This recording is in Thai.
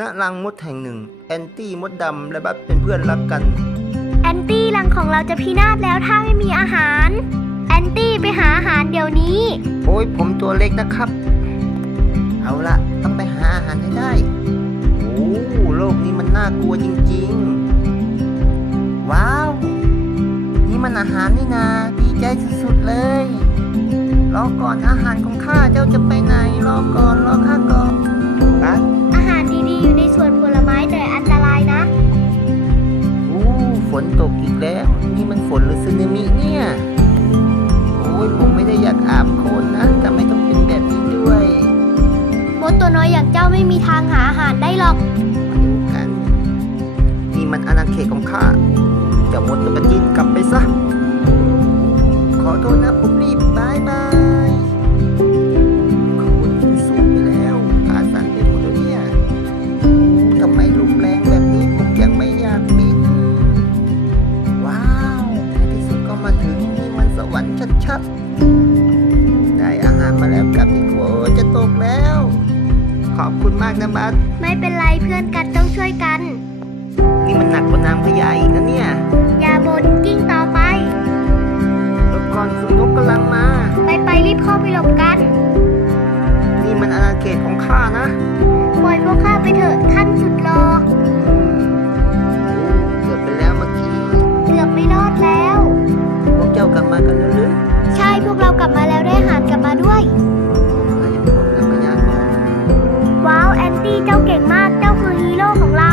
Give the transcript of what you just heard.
ณรังมดแห่งหนึ่ง แอนตี้มดดำและบัตเป็นเพื่อนรักกัน แอนตี้รังของเราจะพินาศแล้วถ้าไม่มีอาหาร แอนตี้ไปหาอาหารเดี๋ยวนี้ โอ้ยผมตัวเล็กนะครับ เอาละต้องไปหาอาหารให้ได้ โอ้โลกนี้มันน่ากลัวจริงๆ ว้าว นี่มันอาหารนี่นาดีใจสุดๆเลย รอก่อนอาหารของข้าเจ้าจะไปไหน รอก่อนรอข้าก่อน นตกอีกแล้ว นี่มันฝนหรือสึนามิเนี่ย โอ้ยผมไม่ได้อยากอาบโคลนนะแต่ไม่ต้องเป็นแบบนี้ด้วย มดตัวน้อยอย่างเจ้าไม่มีทางหาอาหารได้หรอก ชัดๆ ได้อาหารมาแล้วกลับดีกว่าโอ้ยจะตกแล้ว ขอบคุณมากนะบัสไม่เป็นไรเพื่อนกันต้องช่วยกัน นี่มันหนักกว่านางพญาอีกนะเนี่ย อย่าบ่นกิ้งต่อไปรถก่อนฝูงนกกำลังมา ไปไปๆรีบเข้าไปหลบกัน นี่มันอาณาเขตของข้านะ ปล่อยพวกข้าไปเถอะ แอนตี้เจ้าเก่งมาก เจ้าคือฮีโร่ของเรา